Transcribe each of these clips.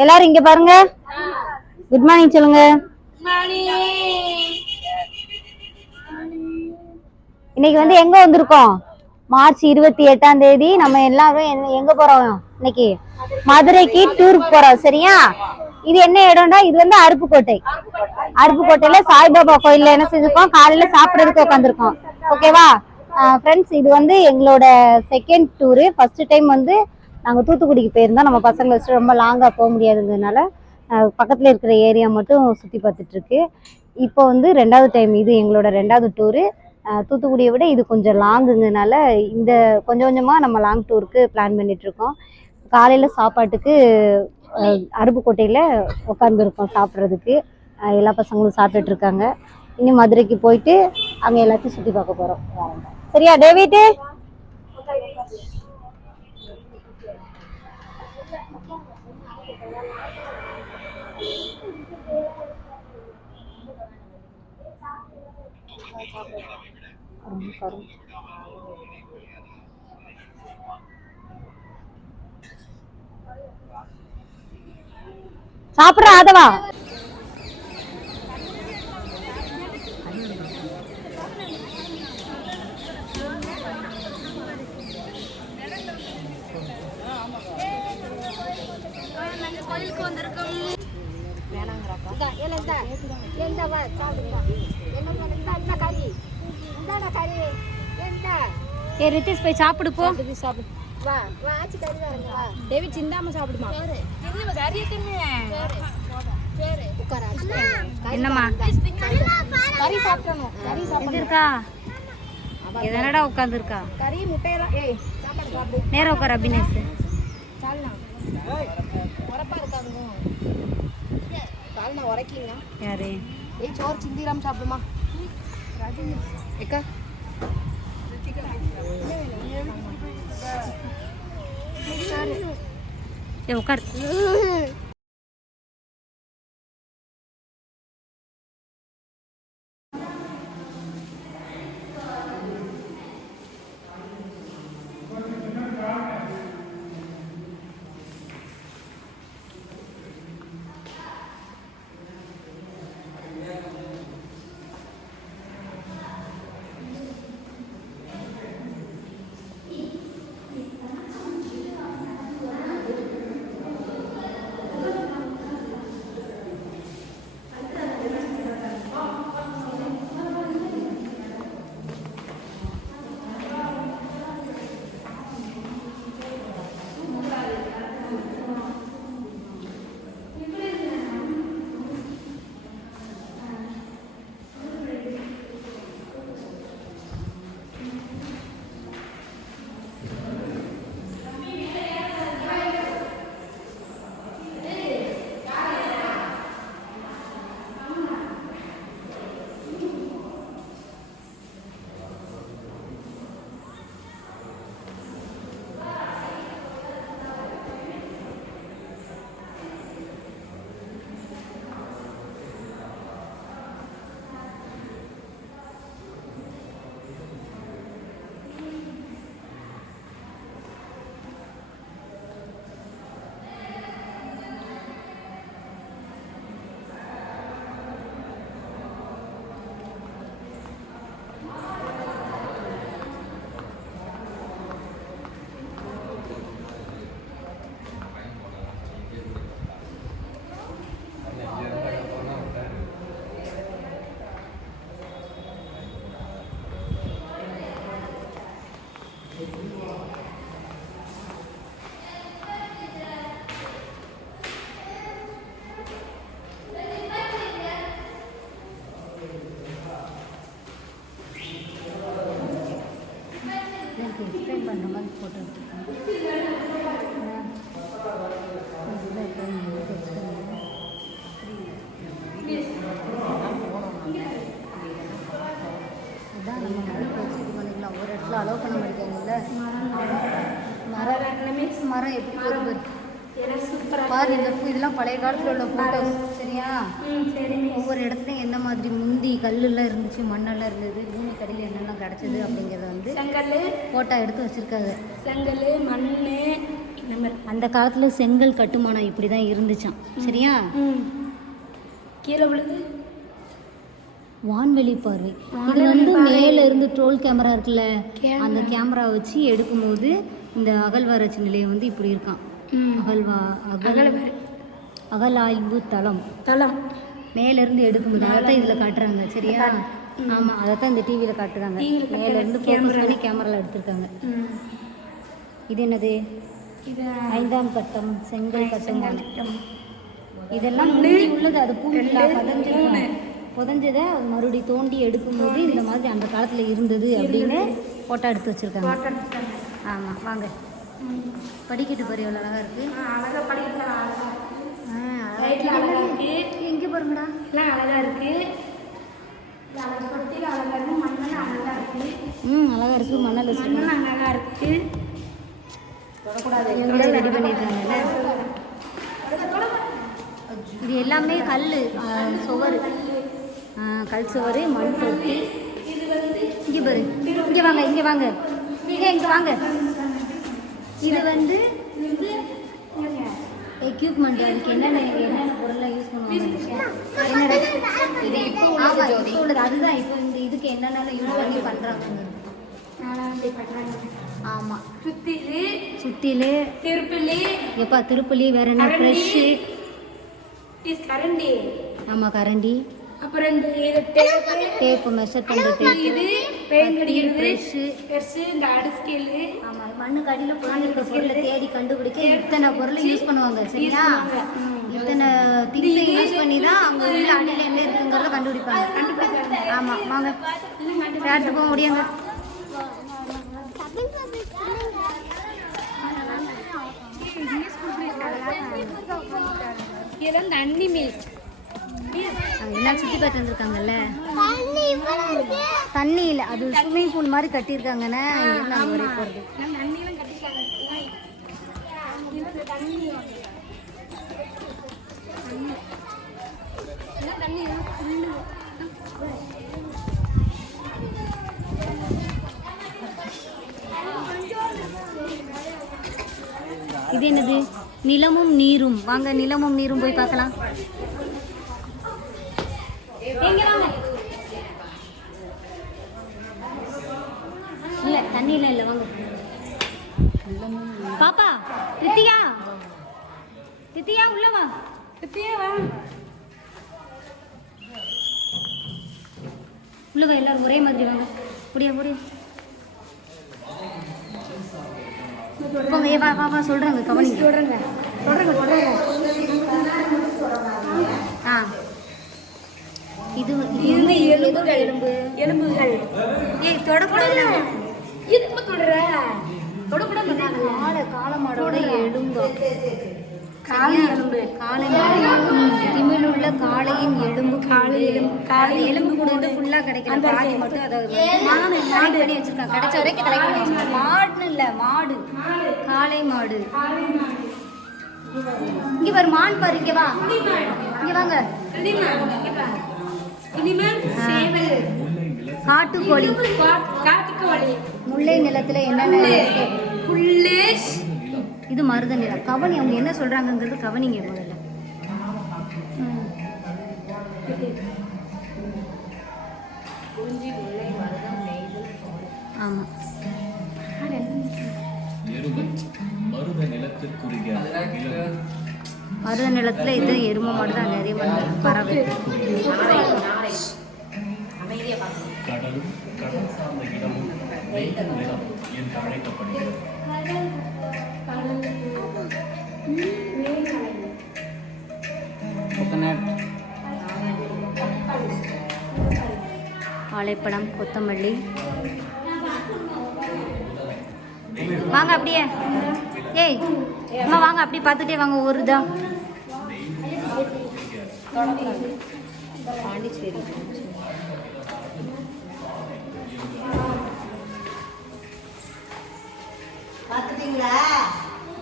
எல்லாரும் இங்க பாருங்க. குட் மார்னிங் சொல்லுங்க. இன்னைக்கு வந்து எங்க வந்திருக்கோம்? மார்ச் 28ஆம் தேதி நம்ம எல்லாரும் எங்க போறோம்? இன்னைக்கு மதுரைக்கு டூருக்கு போறோம். சரியா? இது என்ன இடம்டா? இது வந்து அருப்புக்கோட்டை. அருப்புக்கோட்டையில சாய்பாபா கோயில்ல என்ன செஞ்சிருக்கோம்? காலையில சாப்பிடறதுக்கு உட்காந்துருக்கோம். ஓகேவா ஃப்ரெண்ட்ஸ்? இது வந்து எங்களோட செகண்ட் டூரு. ஃபர்ஸ்ட் டைம் வந்து நாங்க தூத்துக்குடிக்கு போயிருந்தோம். நம்ம பசங்களை வச்சு ரொம்ப லாங்கா போக முடியாதுங்கிறதுனால பக்கத்துல இருக்கிற ஏரியா மட்டும் சுத்தி பார்த்துட்டு இருக்கு. இப்போ வந்து ரெண்டாவது டைம், இது எங்களோட ரெண்டாவது டூரு. தூத்துக்குடியை விட இது கொஞ்சம் லாங்குங்கனால இந்த கொஞ்சம் கொஞ்சமா நம்ம லாங் டூருக்கு பிளான் பண்ணிட்டு இருக்கோம். காலையில சாப்பாட்டுக்கு அருப்புக்கோட்டையில உட்காந்துருக்கோம் சாப்பிட்றதுக்கு. எல்லா பசங்களும் சாப்பிட்டுட்டு இருக்காங்க. இன்னும் மதுரைக்கு போயிட்டு அங்க எல்லாத்தையும் சுத்தி பார்க்க போறோம். சரியா டேவிட்? சாப்பிட்ற ஆதவா? ரித்திஷ் போய் சாப்பிடு போ. சாப்பிடு. வா வா ஆச்சி கறி வரங்க. வா டேவிட் சிந்தாம சாப்பிடுமா. தின்னு கறியை தின்னு. சரி உட்கார. என்னம்மா கறி சாப்பிடணும். கறி சாப்பிடுறா. எதனடா உட்கார்ந்திருக்கா? கறி முட்டையெல்லாம். ஏய் சாப்பாடு சாப்பிடு. நேரா உட்கார் அபினேஷ். சால்னா உரப்பா இருக்காதுங்க. சால்னா உரைக்கீங்க. யாரு? ஏய் சோறு சிந்திராம சாப்பிடுமா. ராஜி ஏக்கா உட்கார். எக்ஸ்பிளைன் பண்ணுற மாதிரி ஃபோட்டோ எடுத்துருக்கேன். இதான் நம்ம மரம் வச்சு இது பண்ணிக்கலாம். ஒரு இடத்துல அலோவ் பண்ண மாட்டேங்குதுல்ல. மரம் எப்படி வருது பாரு. இந்த இதெல்லாம் பழைய காலத்தில் உள்ள ஃபோட்டோஸ். சரியா? ஒவ்வொரு இடத்துலையும் என்ன மாதிரி முந்தி கல்லுலாம் இருந்துச்சு, மண்ணெல்லாம் இருந்தது, பூமி கடையில் என்னெல்லாம் கிடச்சிது அப்படிங்கிறத வந்து ஃபோட்டோ எடுத்து வச்சுருக்காங்க. செங்கல், மண், அந்த காலத்துல செங்கல் கட்டுமானம் இப்படிதான் இருந்துச்சாம். சரியா? கீழே விழுது வான்வெளி பார்வை. இது வந்து மேல இருந்து ட்ரோல் கேமரா இருக்குல்ல, அந்த கேமரா வச்சு எடுக்கும்போது இந்த அகழ்வாராய்ச்சி நிலையம் வந்து இப்படி இருக்கான். அகழாய்வு தளம் மேல இருந்து எடுக்கும்போது அதான் இதுல காட்டுறாங்க. சரியா? ஆமா, அதைத்தான் இந்த டிவியில காட்டுறாங்க. மேல இருந்து ஃபோக்கஸ் பண்ணி கேமரால எடுத்திருக்காங்க. இது என்னது? 5ஆம் கட்டம் செங்கல் கட்டுமானம். இதெல்லாம் முன்னாடி உள்ளது. அது பூமியில் புதஞ்சதை மறுபடியும் தோண்டி எடுக்கும்போது இந்த மாதிரி அந்த காலத்தில் இருந்தது அப்படின்னு ஃபோட்டோ எடுத்து வச்சுருக்காங்க. ஆமாம், வாங்க படிக்கிட்டு போகிற எவ்வளோ அழகாக இருக்குது. எங்கே பாருங்கடா, எல்லாம் அழகாக இருக்குது. அழகாக இருக்குது. மணல் வச்சுருக்காங்க, அழகாக இருக்குது. ரெடி பண்ணியிருக்காங்கல்ல. இது எல்லாமே கல் சுவர், கல் சுவர், மண் தொட்டி. இங்கே பாரு, இங்கே வாங்க, இங்கே வாங்க, இங்கே வாங்க. இது வந்து எக்யூப்மெண்ட். அதுக்கு என்னென்ன பொருள்லாம் யூஸ் பண்ணுவாங்க? இது இப்போ உள்ளது. அதுதான் இப்போ இந்த இதுக்கு என்னென்ன யூஸ் பண்ணி பண்ணுறாங்க. ஆமாம், சுத்திலு எப்பா திருப்பலி. வேற என்ன? ப்ரெஷ்ஷு. கரண்டி. ஆமாம், கரண்டி. அப்புறம் இந்த டேப்பு மெஷர் பண்ணுறது. இது பெயிண்ட் அடிக்கிறது. ப்ரெஷ்ஷு, இந்த அடுஸ்கேல். ஆமாம், மண்ணுக்கு அடியில் பொருள் பொருளை தேடி கண்டுபிடிக்க இத்தனை பொருளை யூஸ் பண்ணுவாங்க. சரியா? இத்தனை திங்ஸை யூஸ் பண்ணி தான் அவங்க உள்ள அடியில் என்ன இருக்குங்கிறத கண்டுபிடிப்பாங்க. ஆமாம், வாங்க தேட்டருக்கு போக முடியாங்க. தண்ணி மீன் எல்லாம் சுற்றி பார்த்து வந்துருக்காங்கல்ல. தண்ணி இல்லை, அது ஸ்விம்மிங் பூல் மாதிரி கட்டியிருக்காங்கண்ணே. இங்கேருந்து அங்கே வரைக்கும் போகிறது. இது என்னது? நிலமும் நீரும். வாங்க நிலமும் நீரும் போய் பார்க்கலாம். இல்ல தண்ணியில இல்ல, வாங்க. பாப்பா, தித்தியா உள்ள வா. உள்ள வா, எல்லாரும் ஒரே மாதிரி வாங்க. முடியா போங்க. வா சொல்றாங்க, கவனி சொல்றாங்க. இது எலும்புகள். ஏய் தொடக்கூடாது. காளமாடோட எலும்பு. திமிழுள்ள காளையின் எலும்பு. எலும்பு கூட வந்து ஃபுல்லா கிடைக்கல, பாதி மட்டும். அதாவது பண்ணி வச்சிருக்காங்க. கிடைச்ச வரைக்கும் கலெக்ட் பண்ணி வச்சிருக்காங்க. மாடுன்னு இல்ல, மாடு, காளை மாடு. இங்க பாரு, மான் பாரு. இங்க வா, இங்க வாங்க. காட்டுக்கோழி. முல்லை நிலத்துல என்னென்ன? இது மருத நிலம். கவனி, அவங்க என்ன சொல்றாங்கிறது கவனிங்க முதல்ல. ஆமா, மருத நிலத்துல இது எருமை மாடு தான் நிறைய பறவை. வாழைப்பழம், கொத்தமல்லி. வாங்க அப்படியே. ஏய் அம்மா வாங்க, அப்படி பார்த்துட்டே வாங்க. ஒரு இதா பாண்டிச்சேரி.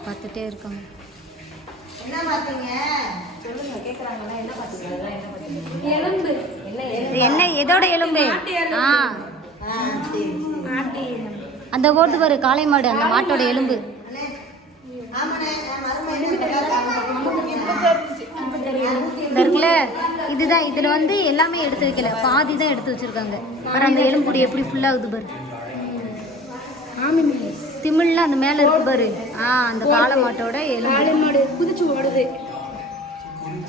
பார்த்துட்டே இருக்காங்க. என்ன பார்த்தீங்க சொல்லுங்க, கேட்குறாங்களா? என்ன பார்த்தீங்க? எலும்பு. என்ன எதோட எலும்பு? அந்த ஓட்டு பாரு, காளை மாடு, அந்த மாட்டோட எலும்பு. இருக்குல்ல, இதுதான். இதுல வந்து எல்லாமே எடுத்து வைக்கல, பாதி தான் எடுத்து வச்சிருக்காங்க. பாரு அந்த எலும்புடி எப்படி ஃபுல்லாகுது பாரு. திமிழ்லாம் அந்த மேல இருக்கு பாரு. அந்த காளை மாட்டோட எலும்பு குதிச்சு ஓடுது.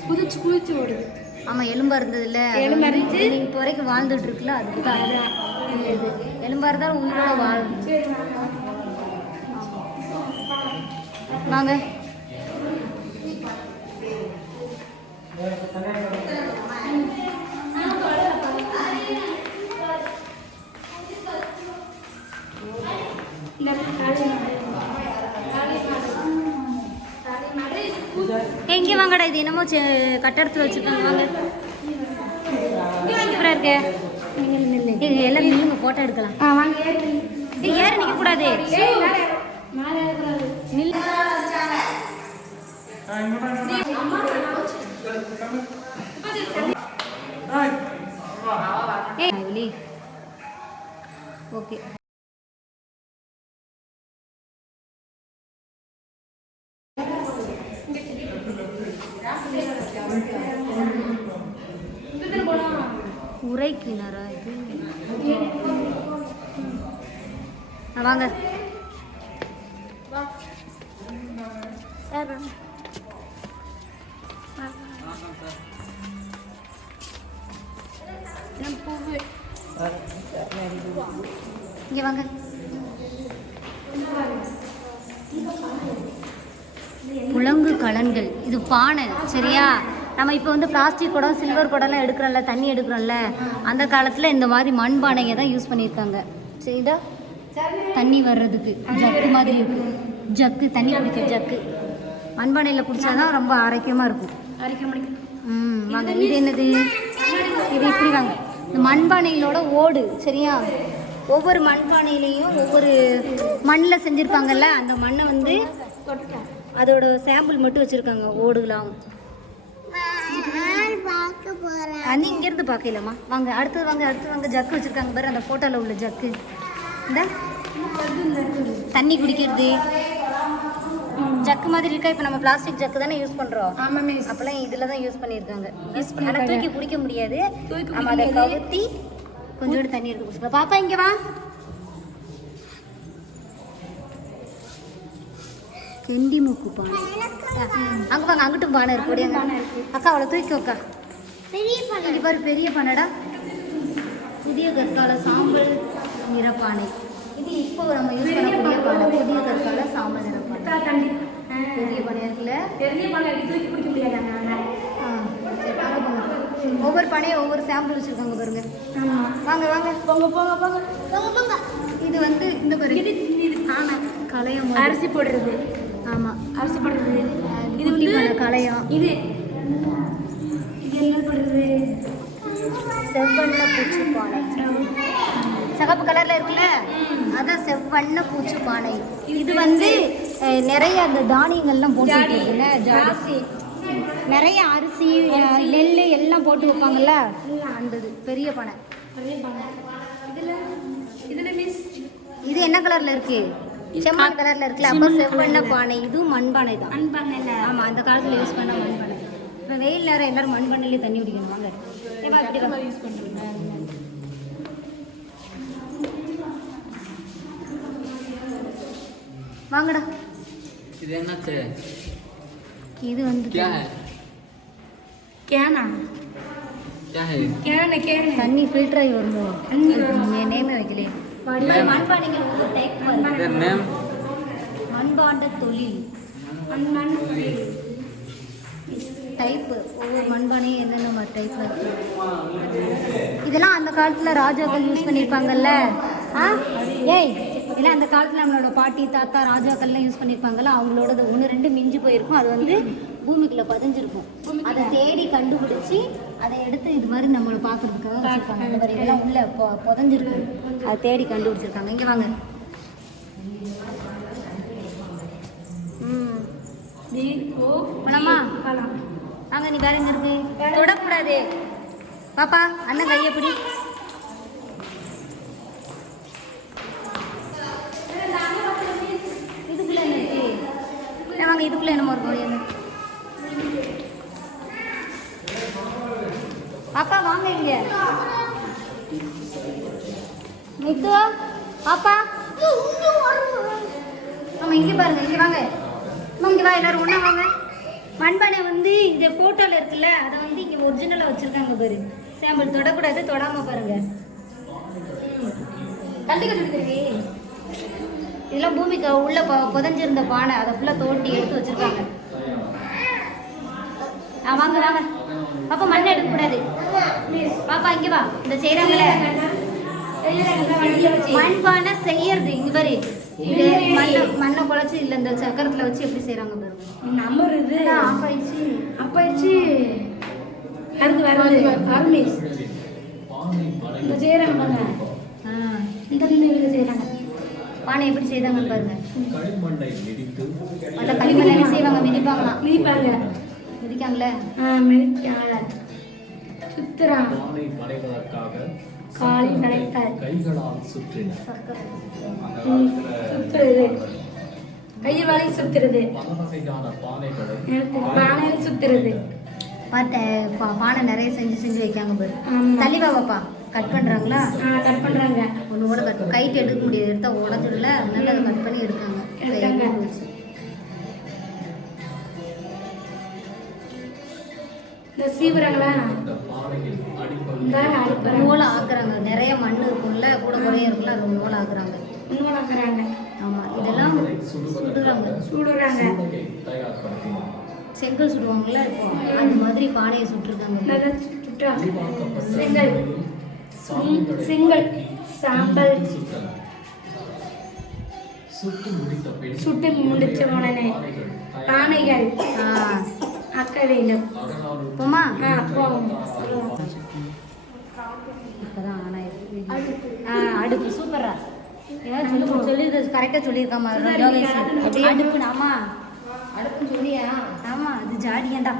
குதிச்சு ஓடுது. ஆமா, எலும்பா இருந்ததுல, இப்போ வரைக்கும் வாழ்ந்துட்டு இருக்குல்ல, அதுக்குதான் எலும்பா இருந்தாலும் உயிரோட வாழும். வாங்க. எங்கே வாங்கடா, இது என்னமோ கட்டடத்தில் வச்சுருக்காங்க. வாங்க, சூப்பராக இருக்கு. எல்லாம் நில்லுங்க, ஃபோட்டோ எடுக்கலாம். வாங்க. ஏற நிற்கக்கூடாது, நில்லு. ஓகே. உரை கிணறா இது? வாங்க. இங்க வாங்க. புலங்கு கலன்கள், இது பானை சரியா? நம்ம இப்போ வந்து பிளாஸ்டிக் குடம், சில்வர் குடம்லாம் எடுக்கிறோம்ல, தண்ணி எடுக்கிறோம்ல, அந்த காலத்தில் இந்த மாதிரி மண்பானையை தான் யூஸ் பண்ணியிருக்காங்க. சரிதா? தண்ணி வர்றதுக்கு ஜக்கு மாதிரி இருக்கு. ஜக்கு, தண்ணி குடிக்கிற ஜக்கு. மண்பானையில் குடிச்சாதான் ரொம்ப ஆரோக்கியமாக இருக்கும். வாங்க. இது என்னது? இது இப்படி வாங்க. இந்த மண்பானையிலோட ஓடு சரியா? ஒவ்வொரு மண்பானையிலையும் ஒவ்வொரு மண்ணில் செஞ்சுருப்பாங்கல்ல, அந்த மண்ணை வந்து அதோட சாம்பிள் மட்டும் வச்சுருக்காங்க, ஓடுலாம். அது இங்கேருந்து பார்க்கலாமா? வாங்க, அடுத்தது வாங்க. அடுத்து வாங்க. ஜக்கு வச்சுருக்காங்க பாரு, அந்த ஃபோட்டோவில் உள்ள ஜக்கு. இந்த தண்ணி குடிக்கிறது ஜக்கு மாதிரி இருக்கா? இப்போ நம்ம பிளாஸ்டிக் ஜக்கு தானே யூஸ் பண்ணுறோம். அப்போல்லாம் இதில் தான் யூஸ் பண்ணியிருக்காங்க. ஆனால் தூக்கி குடிக்க முடியாது. நம்ம அதை கவுத்தி கொஞ்சோண்டு தண்ணி எடுத்து குடிச்சுக்கலாம். பாப்பா இங்கே வா. கெண்டி மூக்கு பானை. அங்கே வாங்க, அங்கிட்டும் பானை இருக்கு. அக்கா அவளை தூக்கி வைக்கா. இங்கே பாரு, பெரிய பானைடா. புதிய கற்கால சாம்பல் நிறப்பானை. இது இப்போ நம்ம யூஸ் பண்ணக்கூடிய பானை. புதிய கற்கால சாம்பல் நிறப்பானை. பெரிய பானை இருக்குல்ல, பெரிய பானை தூக்கி குடிக்க முடியாது. ஒவ்வொரு பானையும் ஒவ்வொரு சாம்பிள் வச்சுருக்காங்க பாருங்க. வாங்க வாங்க, போங்க போங்க போங்க போங்க போங்க. இது வந்து இந்த பாரு, கலையம், அரிசி போடுறது. ஆமாம், அரிசி போடுறது. இது வந்து கலையம். இது என்ன போடுறது? செவ்வண்ண பூச்சி பானை. சிகப்பு கலரில் இருக்குல்ல, அதான் செவ்வண்ண பூச்சி பானை. இது வந்து நிறைய அந்த தானியங்கள்லாம் போட்டு ஜாஸ்தி, நிறைய அரிசி, நெல் எல்லாம் போட்டு வைப்பாங்கல்ல, அந்த பெரிய பானை. இது என்ன கலர்ல இருக்கு? செம்மண் கலர்ல இருக்குல்ல, அப்போ செவ்வண்ண பானை. இதுவும் மண்பானை தான். ஆமா, அந்த காலத்துல யூஸ் பண்ண மண்பானை. இப்போ வெயில் நேரம் எல்லாரும் மண்பானையிலே தண்ணி குடிக்கணும். வாங்க, யூஸ் பண்ணுறீங்க. வாங்கடா. இது என்னது? இது வந்து கேனா. தண்ணி ஃபில்டர் ஆகி வருமோ? நேமே வைக்கலையே. மண்பானைகள் ஒவ்வொரு டைப். மண்பாண்ட தொழில் டைப்பு, ஒவ்வொரு மண்பானையும் என்னென்ன டைப் இருக்கு. இதெல்லாம் அந்த காலத்தில் ராஜாக்கள் யூஸ் பண்ணியிருப்பாங்கல்ல. ஏய், இதெல்லாம் அந்த காலத்தில் நம்மளோட பாட்டி தாத்தா ராஜாக்கள்லாம் யூஸ் பண்ணியிருப்பாங்கல்ல, அவங்களோட ஒன்று ரெண்டு மிஞ்சி போயிருக்கும். அது வந்து பூமிக்குள்ளே பதிஞ்சிருக்கும். அதை தேடி கண்டுபிடிச்சி அதை எடுத்து இது மாதிரி நம்மளை பார்க்குறதுக்காக வச்சுருக்காங்க. அந்த மாதிரி இதெல்லாம் உள்ளே புதஞ்சிருக்கு, அதை தேடி கண்டுபிடிச்சிருக்காங்க. இங்கே வாங்க. போலாமா? வாங்க. நீ வேற எங்க இருக்கு? தொடக்கூடாது பாப்பா. அண்ணன் கையை பிடி. இதுக்குள்ள என்ன இருக்கு? வாங்க, இதுக்குள்ள என்னமோ இருக்கும். இங்க மித்து பாப்பா ஆமா இங்க பாருங்க இங்க வாங்க அம்மா, இங்க வா எல்லாரும் ஒண்ணா வாங்க. மண்பானை வந்து இந்த போட்டோல இருக்குல்ல அதை வந்து இங்க ஒரிஜினலா வச்சிருக்காங்க பாரு. சாம்பிள் தொடக்கூடாது, தொடாம பாருங்க. கல்லு கட்டுருக்கு. இதெல்லாம் பூமிக்கு உள்ள புதஞ்சிருந்த பானை, அதை ஃபுல்லா தோண்டி எடுத்து வச்சிருக்காங்க. வாங்க வாங்க பாப்பா, மண்ணை எடுக்க கூடாது பாப்பா, இங்க வா. இந்த செய்யறாங்களே மண்பானை செய்யறது இங்க பாரு. இது மண்ணை குழச்சி இல்ல இந்த சக்கரத்துல வச்சு எப்படி செய்யறாங்க பாருங்க. நம்பர் இது ஆஃப் ஆயிடுச்சு அடுத்து வரது ஆர்மிஸ் இந்த செய்யறாங்க பாருங்க. இந்த செய்யறாங்க பானை எப்படி செய்தாங்கன்னு பாருங்க. அந்த களிமண் என்ன செய்வாங்க, மிதிப்பாங்களாம். மிதிக்காங்களே சுத்துறா காலி கரைத்தார் கைகளால் சுற்றின சுத்துறது கையை வாழை சுத்துறது பல வகையான பானைகளை பானையில் சுத்துறது பார்த்தேன். பானை நிறைய செஞ்சு செஞ்சு வைக்காங்க பாரு. தள்ளிவா பாப்பா. கட் பண்றாங்களா? கட் பண்றாங்க. ஒன்று கூட கட் கைட்டு எடுக்க முடியாது, எடுத்தா உடஞ்சிடல. அதனால அதை கட் பண்ணி எடுக்காங்க. இந்த சீவுறாங்களா இந்த பானையில் அடிப்பகுதி நூலை ஆக்குறாங்க. நிறைய மண் இருக்கும்ல, கூட குறைய இருக்குல்ல, அது நூலை ஆக்குறாங்க. நூலாக்குறாங்க. ஆமா, இதெல்லாம் சுடுறாங்க. சுடுறாங்க. தயார்படுத்தினார். செங்கல் சுடுவாங்கல்ல, அந்த மாதிரி பானையை சுட்டுருக்காங்க. செங்கல் செங்கல் சாம்பல் சுட்டனர். சுட்டு முடித்த பின் சுட்டு முடிச்ச உடனே பானைகள் ஆக்க வேண்டும். போமா அப்போ இப்பதான் அடுப்பு சூப்பரா சொல்லி கரெக்டா சொல்லியிருக்காமா. அடுப்பு ஆமா அடுப்புன்னு சொல்லியா? ஆமா, அது ஜாடியாண்டா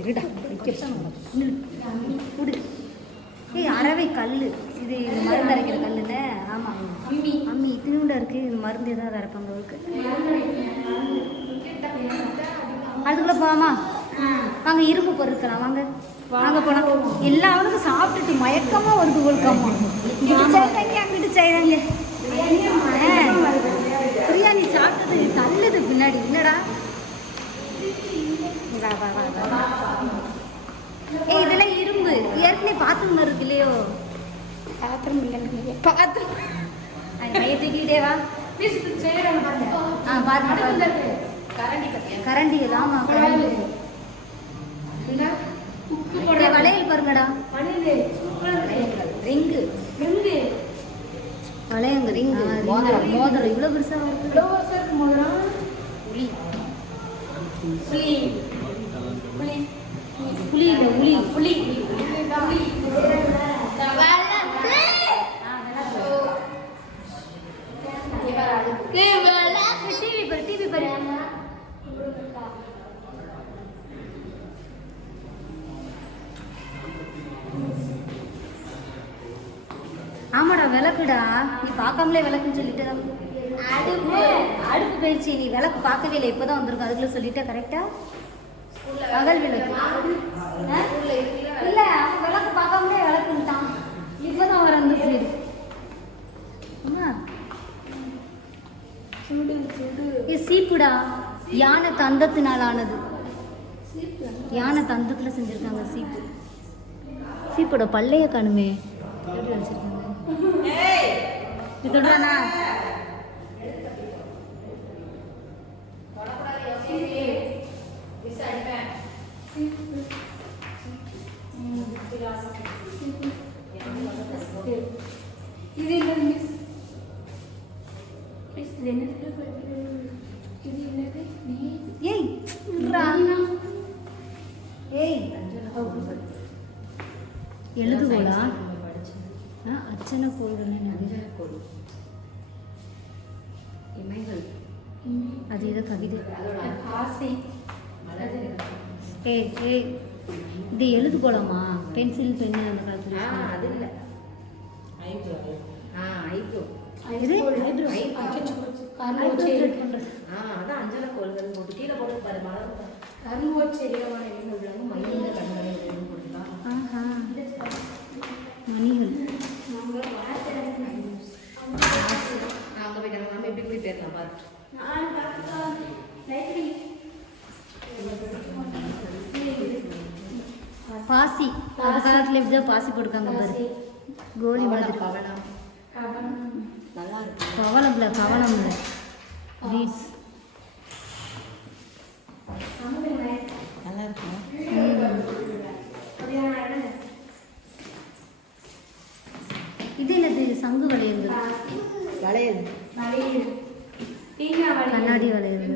இருடா குடு. ஏய், அரவை கல் இது, மருந்து அரைக்கிற கல்லுல. ஆமா, அம்மி அம்மி திருவிழா இருக்கு. இது மருந்து ஏதாவது அரைப்பாங்க அவருக்கு. அதுக்குள்ள போவாமா? வாங்க, இரும்பு பொருட்கலாம் வாங்க. வாங்க போலாம். எல்லாருக்கும் சாப்பிட்டுட்டு மயக்கமா வருது. ஒழுக்கமா அங்கிட்டு செய்றாங்க. பிரியாணி சாப்பிட்டது தள்ளுது பின்னாடி. என்னடா ஏய், இதெல்லாம் இரும்பு. ஏற்கனவே பாத்ரூம் இருக்கு இல்லையோ? பாத்திரம் இல்லைன்னு பாத்திரம் கையை தூக்கிட்டே வா. செய்யறாங்க பாருங்க. கரண்டி. ஆமா, கரண்டி. உப்பு போட வளையல் பாருங்கடா. ரிங்கு வளையங்க. ரிங்கு மோதிரம். இவ்வளவு பெருசா இருக்கு. புலி இல்ல புலி. டிவி பாரு. ஆமாடா, விளக்குடா. நீ பார்க்காமலே விளக்குன்னு சொல்லிட்டு அடுப்பு போயிடுச்சு. நீ விளக்கு பார்க்கவே இல்லை, இப்போதான் வந்திருக்கும். அதுக்குள்ள சொல்லிட்ட கரெக்டா. அகல் விளக்கு இல்ல, அவன் விளக்கு பார்க்காமலே விளக்குட்டான். இப்போதான் வர அந்த சைடு. சீப்புடா. யானை தந்தத்தினால் ஆனது. யானை தந்தத்துல செஞ்சிருக்காங்க சீப்பு. சீப்போட பல்லைய காணுமே. எப்படி வச்சிருக்காங்க? இதுடானா இது என்னது மிஸ்? இது என்னது? ஏய் ஏய், எழுதுகோளா? அர்ச்சனை கோள்கள். அது ஏதோ கவிதை. ஆசை. ஏய் ஏய், இது எழுதுகோளமா? பென்சில் பென்னு அந்த காலத்துல. அது இல்ல இது அதான் அஞ்சல கோள்கள் போட்டு கீழே போட்டு பாரு. மலர் கருங்கோச்செடியான மயில் கண்களை போட்டுதான். ஆஹா பாசி அந்த காலத்துல இப்படிதான் பாசி போட்டுக்காங்க பாரு. கோலி மாதிரி. கவனம் நல்லா இருக்கு. பவளம்ல பவளம்ல பீட்ஸ். நல்லா இருக்கு. இது என்னது? சங்கு வளையல். வளையல் கண்ணாடி வளையல்.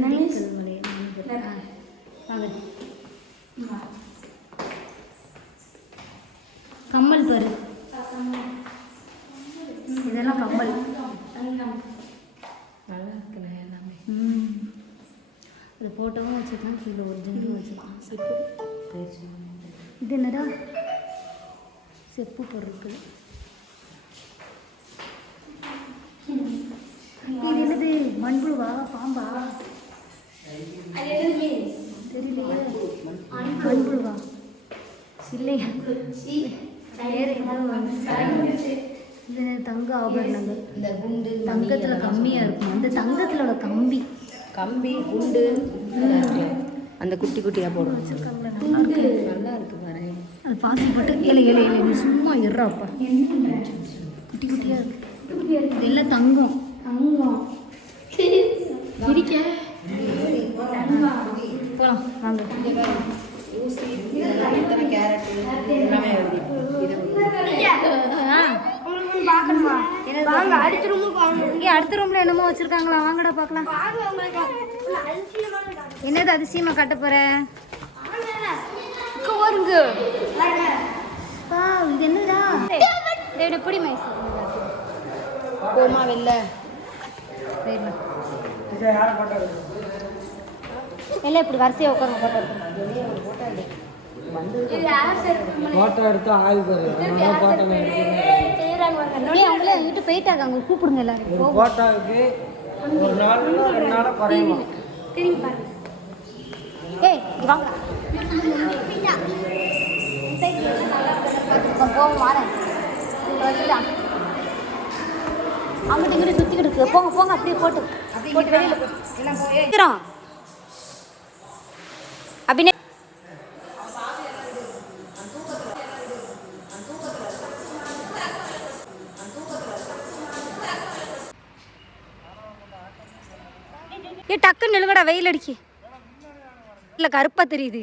மெடிக்கல் வளையல். கம்மல் பாரு. இதெல்லாம் கம்மல். நல்லா இருக்குண்ணே எல்லாமே. இது போட்டோவும் வச்சுக்கலாம், கீழே ஒரிஜினலும் வச்சுக்கலாம். இது என்னடா? செப்பு பொருட்கள். இது என்னது? மண்புழுவா பாம்பா தெரியலையே. மண்புழுவா இல்லையா? வேற ஏதோ. இது தங்க ஆபரணங்கள். இந்த குண்டு தங்கத்துல கம்மியா இருக்கும். அந்த தங்கத்துல கம்பி கம்பி குண்டு அந்த குட்டி குட்டியாக போடுவோம். நல்லா இருக்கு பாரு. அது பாசி போட்டு ஏழை ஏழை ஏழை நீ சும்மா இறாப்பா. குட்டி குட்டியாக இருக்கு. இதெல்லாம் தங்கம். இருக்க போகலாம் வாங்க. கேரட் எல்லாமே எழுதி அடுத்த ரூம்ல என்னமோ வச்சிருக்காங்களா? வாங்கடா பாக்கலாம். என்னது அதிசயமா கட்ட போற? இது என்னடா? எப்படி மைசூர் போமா வெளில எல்லாம் இப்படி வரிசையா உட்காருங்க. போட்டோ எடுத்து ஆய்வு அவங்களே வீட்டு போயிட்டாங்க. அவங்க கூப்பிடுங்க எல்லாரும். போட்டோவுக்கு ஒரு நாள் 2 நாளாக குறையுமா? ஏய் வாங்க போவோம். வரேன் அங்கிட்ட இங்கிட்ட சுற்றிக்கிட்டு இருக்கு. போங்க போங்க அப்படியே போட்டு போட்டு வெளியில போகிறோம். அபிநய டக்குன்னு நிலுங்கடா, வெயில் அடிக்கி. இல்லை கருப்பா தெரியுது.